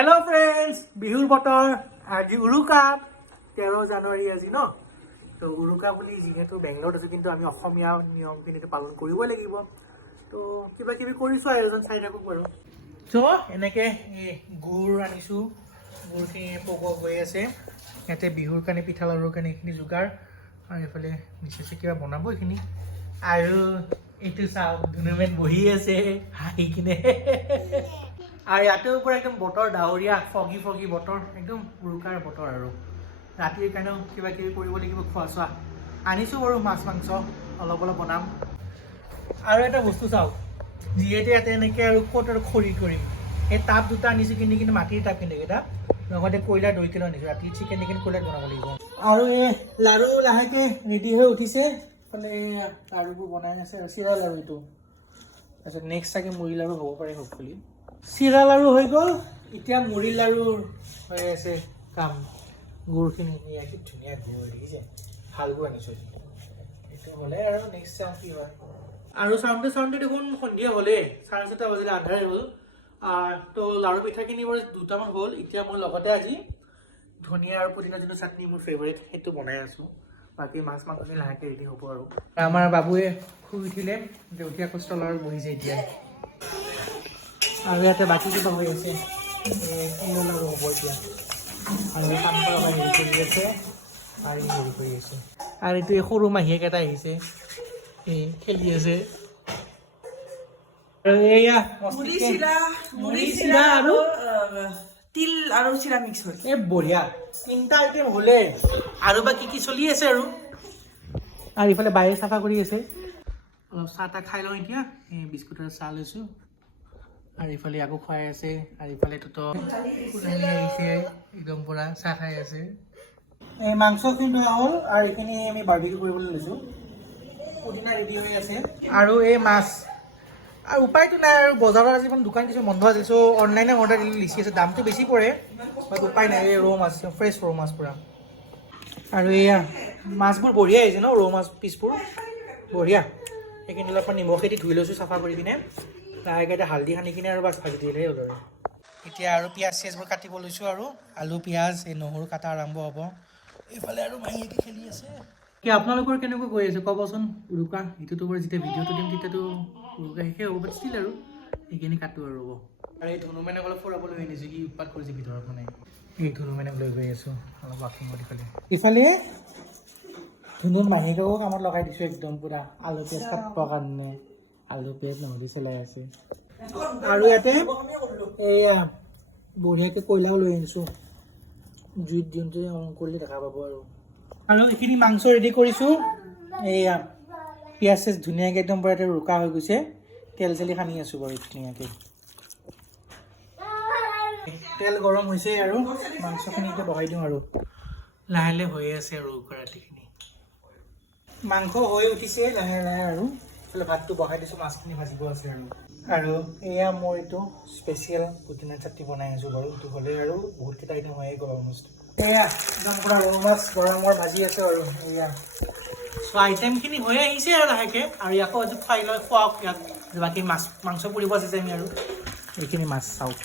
hello friends बिहुर बतर आज उरुका 13 জানুৱাৰী আজি ন তো উৰুকা বুলি যিহেতু বেংগলত আছে কিন্তু আমি অসমীয়া নিয়মখিনিটো পালন কৰিবই লাগিব তো কিবা কিবি কৰিছো আয়োজন চাই থাকক বাৰু তো এনেকে গুড় আনিছো গুড়খিনি পকক হৈ আছে ইয়াতে বিহুৰ কাৰণে পিঠা লাড়ুৰ কাৰণে এইখিনি যোগাৰ আৰু এফালে নিশ্চয় কিবা বনাব এইখিনি আৰু এইটো চাওক ধুনুমেন বহি আছে হাঁহি কিনে আৰ ইয়াতেও পুৰো একদম বতৰ ডাৱৰীয়া ফগি ফগি বতৰ একদম উৰুকাৰ বতৰ আৰু ৰাতিৰ কাৰণেও কিবা কিবি কৰিব লাগিব খোৱা চোৱা আনিছোঁ বাৰু মাছ মাংস অলপ অলপ বনাম আৰু এটা বস্তু চাওক যিহেতু ইয়াতে এনেকৈ আৰু ক'ত আৰু খৰি কৰিম সেই টাব দুটা আনিছোঁ কিন্তু মাটিৰ টাব কিনেকেইটা লগতে কয়লাৰ দৈ কিলো আনিছোঁ ৰাতি চিকেন টিকেন কয়লাত বনাব লাগিব আৰু এই লাড়ু লাহেকৈ ৰেডি হৈ উঠিছে মানে লাড়ুবোৰ বনাই আছে আৰু চিৰা লাড়ু এইটো তাৰপিছত নেক্সট চাগে মুড়ি লাড়ু হ'ব পাৰে হোপফুলি চিৰা লাড়ু হৈ গ'ল এতিয়া মুড়ি লাড়ুৰ হৈ আছে কাম গুড়খিনি কি ধুনীয়া গুড় দেখিছে ভাল গুড় আনিছোঁ এইটো হ'লে আৰু নেক্সট চাওঁ কি হয় আৰু চাউণ্ডে দেখোন সন্ধিয়া হ'লেই 7:30 বাজিলে আন্ধাৰে হ'ল তো লাড়ু পিঠাখিনি বাৰু দুটামান হ'ল এতিয়া মই লগতে আজি ধনিয়া আৰু পুদিনা যোনটো চাটনি মোৰ ফেভৰেট সেইটো বনাই আছোঁ বাকী মাছ মাংসখিনি লাহেকৈ ৰেডি হ'ব আৰু আমাৰ বাবুৱে শুই উঠিলে দেউতীয়া কষ্ট লাড়ু বহিছে এতিয়া আৰু ইয়াতে বাকী কিবা হৈ আছে লাড়ু হ'ব এতিয়া আৰু কাম কৰা হেৰি কৰি আছে আৰু হেৰি কৰি আছে আৰু এইটো সৰু মাহীয়েক এটা আহিছে খেলি আছে আৰু এয়া মুড়ি চিৰা আৰু তিল আৰু চিৰা মিক্স হ'ল বঢ়িয়া তিনিটা আইটেম হ'লে আৰু বা কি চলি আছে আৰু ইফালে বায়ে চাফা কৰি আছে অলপ চাহ তাহ খাই লওঁ এতিয়া বিস্কুটৰ চাহ লৈছোঁ আৰু ইফালে আকৌ খুৱাই আছে আৰু ইফালেতো আহিছে একদম পুৰা চাহ খাই আছে এই মাংসখিনি লোৱা হ'ল আৰু এইখিনি আমি বাৰ্বিকিউ কৰিবলৈ লৈছোঁ পুদিনা ৰেডি হৈ আছে আৰু এই মাছ আৰু উপায়টো নাই আৰু বজাৰত আজি দোকান কিছু বন্ধ আছিল চ' অনলাইনে অৰ্ডাৰ দিলোঁ লিখি আছে দামটো বেছি পৰে বাট উপায় নাই এই ৰৌ মাছ ফ্ৰেছ ৰৌ মাছ পূৰা আৰু এয়া মাছবোৰ বঢ়িয়া আহিছে ন ৰৌ মাছ পিচবোৰ বঢ়িয়া সেইখিনি অলপ নিমখেদি ধুই লৈছোঁ চাফা কৰি কিনে লাহেকৈ এতিয়া হালধি সানি কিনে আৰু বাছ ভাজি দিলেই হ'ল আৰু এতিয়া আৰু পিঁয়াজ চিয়াজবোৰ কাটিব লৈছোঁ আৰু আলু পিঁয়াজ এই নহৰু কাটা আৰম্ভ হ'ব এইফালে আৰু মাহীয়েকে খেলি আছে কি আপোনালোকৰ কেনেকৈ গৈ আছে ক'বচোন উৰুকা এইটোতো বাৰু যেতিয়া ভিডিঅ'টো দিম তেতিয়াতো উৰুকা শেষে হ'ব বাট ষ্টিল আৰু সেইখিনি কাটো আৰু হ'ব আৰু এই ধনুমেনক অলপ ফুৰাবলৈ লৈ আনিছোঁ কি উৎপাত কৰিছে ভিতৰত মানে এই ধনুমেনক লৈ গৈ আছোঁ অলপ ৱাকিঙত ইফালে ধুনুৰ মাহীয়েককো কামত লগাই দিছোঁ একদম পূৰা আলু পিঁয়াজ কাটিবৰ কাৰণে আলু পিঁয়াজ নহ'লে চলাই আছে আৰু ইয়াতে এয়া বঢ়িয়াকৈ কয়লাও লৈ আনিছোঁ জুইত দিওঁতে অন কৰিলে দেখা পাব আৰু এইখিনি মাংস ৰেডি কৰিছোঁ এয়া পিঁয়াজ চিয়াজ ধুনীয়াকৈ একদম পূৰা ৰুকা হৈ গৈছে তেল চেলি সানি আছোঁ বাৰু ধুনীয়াকৈ তেল গৰম হৈছে আৰু মাংসখিনি এতিয়া বহাই দিওঁ আৰু লাহে লাহে হৈয়ে আছে আৰু উৰুকা ৰাতিখিনি মাংস হৈ উঠিছে লাহে লাহে আৰু ভাতটো বহাই দিছোঁ মাছখিনি ভাজিব আছে আৰু এয়া মোৰ এইটো স্পেচিয়েল পুদিনা চাটনি বনাই আছোঁ বাৰু এইটো হ'লে আৰু বহুতকেইটা আইটেম হৈয়ে গ'ল অলমষ্ট এয়া একদম পূৰা ৰৌ মাছ গৰমৰ ভাজি আছে আৰু এয়া চ' আইটেমখিনি হৈ আহিছে আৰু লাহেকৈ আৰু ইয়াকো আজি খুৱাই লৈ খুৱাওক ইয়াক বাকী মাংস পুৰিব আছে যে আমি আৰু এইখিনি মাছ চাওক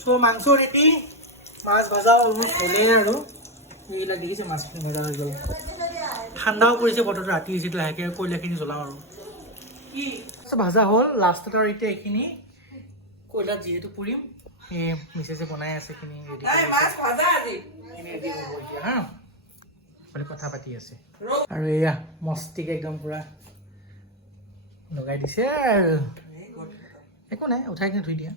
চ' মাংস ৰেডি মাছ ভজা অলমষ্ট হ'লেই আৰু এইবিলাক দেখিছে মাছখিনি ভজা হৈ গ'ল ঠাণ্ডাও পৰিছে বতৰটো ৰাতি হৈছে লাহেকৈ কয়লাখিনি জ্বলাওঁ আৰু ভাজা হ'ল লাষ্টত আৰু এতিয়া এইখিনি কয়লাত যিহেতু পুৰিম এই মিছেছে বনাই আছে এইখিনি ৰেডি ৰেডি হ'ব এতিয়া হা কথা পাতি আছে আৰু এয়া মস্তিকে একদম পূৰা লগাই দিছে আৰু একো নাই উঠাই কিনে ধুই দিয়া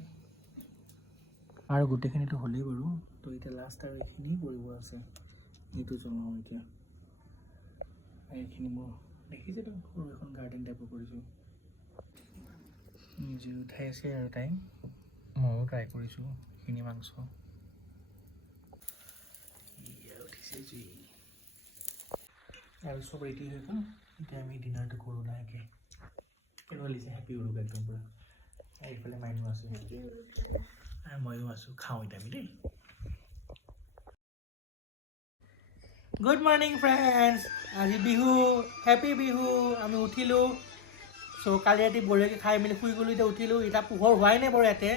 আৰু গোটেইখিনিতো হ'লেই বাৰু তো এতিয়া লাষ্ট আৰু এইখিনি কৰিব আছে এইটো জনাওঁ এতিয়া এইখিনি মোৰ দেখিছিলোঁ সৰু এখন গাৰ্ডেন টাইপৰ কৰিছোঁ নিজে উঠাই আছে আৰু তাই ময়ো ট্ৰাই কৰিছোঁ এইখিনি মাংস উঠিছে জুই আৰু চব ৰেডি হৈ গ'ল এতিয়া আমি ডিনাৰটো কৰোঁ লাহেকৈ কেনেকুৱা লাগিছে হেপী উৰুকা একদম পূৰা এইফালে মাইনো আছোঁ আৰু ময়ো আছোঁ খাওঁ এতিয়া আমি দেই গুড মৰ্ণিং ফ্ৰেণ্ডছ আজি বিহু হেপী বিহু আমি উঠিলোঁ চ' কালি ৰাতি বঢ়িয়াকৈ খাই মেলি শুই গ'লোঁ এতিয়া উঠিলোঁ এতিয়া পোহৰ হোৱাই নাই বাৰু ইয়াতে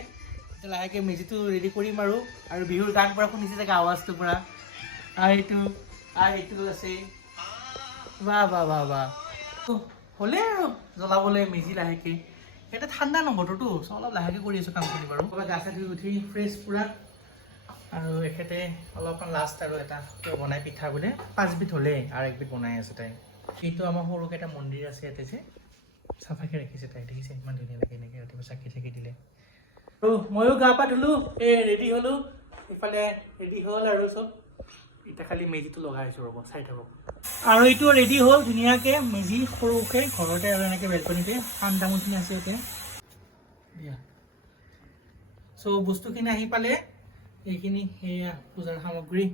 লাহেকৈ মেজিটো ৰেডি কৰিম আৰু বিহুৰ গান পৰা শুনিছে চাগে আৱাজটো পৰা আৰু এইটো আছে বাহ হ'লে আৰু জ্বলাবলৈ মেজি লাহেকৈ এটা ঠাণ্ডা ন বতৰটো অলপ লাহেকৈ কৰি আছোঁ কামখিনি বাৰু গা চা ধুই উঠি ফ্ৰেছ পূৰা আৰু এখেতে অলপমান লাষ্ট আৰু এটা বনাই পিঠা বোলে 5 বিধ হ'লেই আৰু 1 বিধ বনাই আছে তাই এইটো আমাৰ সৰুকৈ এটা মন্দিৰ আছে ইয়াতে যে চাফাকৈ ৰাখিছে তাই দেখিছে ইমান ধুনীয়াকৈ এনেকৈ ৰাতিপুৱা চাকি দিলে আৰু ময়ো গা পা ধুলোঁ ৰেডি হ'লোঁ ইফালে ৰেডি হ'ল আৰু চব এতিয়া খালি মেজিটো লগাইছোঁ ৰ'ব চাই থাকক আৰু এইটো ৰেডি হ'ল ধুনীয়াকৈ মেজি সৰুকৈ ঘৰতে আৰু এনেকৈ বেলকনিতে ঠাণ্ডামুখিনি আছে ইয়াতে দিয়া চ' বস্তুখিনি আহি পালে এইখিনি সেয়া পূজাৰ সামগ্ৰী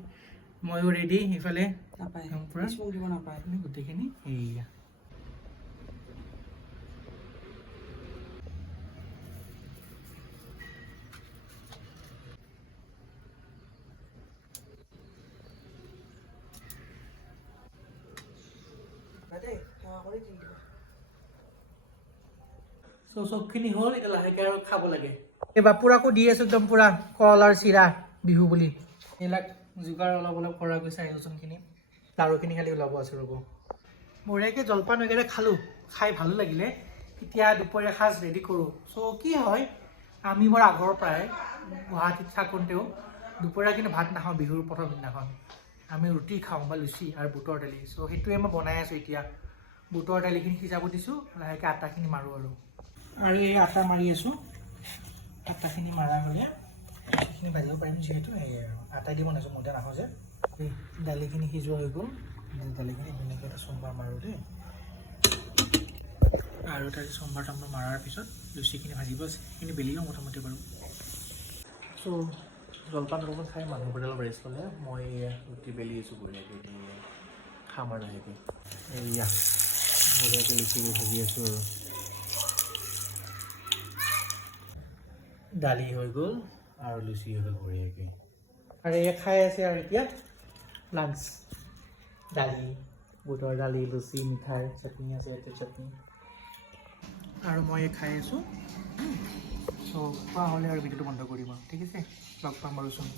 ময়ো ৰেডি ইফালে পূৰা নাপায় গোটেইখিনি সেয়া চবখিনি হ'ল এতিয়া লাহেকৈ আৰু খাব লাগে এই বাপুৰাকো দি আছোঁ একদম পূৰা কল আৰু চিৰা বিহু বুলি এইবিলাক যোগাৰ অলপ কৰা গৈছে আয়োজনখিনি লাৰুখিনি খালি ওলাব আছে ৰ'ব বঢ়িয়াকৈ জলপান वगैरे খালোঁ খাই ভালো লাগিলে এতিয়া দুপৰীয়া সাজ ৰেডি কৰোঁ চ' কি হয় আমি মোৰ আগৰ পৰাই গুৱাহাটীত থাকোঁতেও দুপৰীয়া কিন্তু ভাত নাখাওঁ বিহুৰ প্ৰথম দিনাখন আমি ৰুটি খাওঁ বা লুচি আৰু বুটৰ দালি চ' সেইটোৱে মই বনাই আছোঁ এতিয়া বুটৰ দালিখিনি সিজাব দিছোঁ লাহেকৈ আটাখিনি মাৰোঁ আৰু এই আটা মাৰি আছোঁ আটাখিনি মাৰা হ'লে সেইখিনি ভাজিব পাৰিম যিহেতু এই আৰু আটা দি বনাইছোঁ ময়দা নাখাওঁ যে এই দালিখিনি সিজোৱা হৈ গ'ল দালিখিনি ধুনীয়াকৈ এটা সোমবাৰ মাৰোঁ দেই আৰু তাৰ সোমবাৰ টামবাৰ মাৰাৰ পিছত লুচিখিনি ভাজিব আছে সেইখিনি বেলি লওঁ মোটামুটি বাৰু চ' জলপান খাই মানুহবোৰে অলপ ৰেষ্ট ল'লে মই ৰুটি বেলি আছোঁ বঢ়িয়াকৈ খাম আৰু লাহেকৈ এয়া বঢ়িয়াকৈ লুচিকৈ ভাজি আছোঁ আৰু দালি হৈ গ'ল আৰু লুচি হৈ গ'ল বঢ়িয়াকৈ আৰু এয়া খাই আছে আৰু এতিয়া লাঞ্চ দালি বুটৰ দালি লুচি মিঠাই চাটনি আছে ইয়াতে চাটনি আৰু মই খাই আছোঁ চ' খোৱা হ'লে আৰু ভিডিঅ'টো বন্ধ কৰিম আৰু ঠিক আছে লগ পাম বাৰু চোন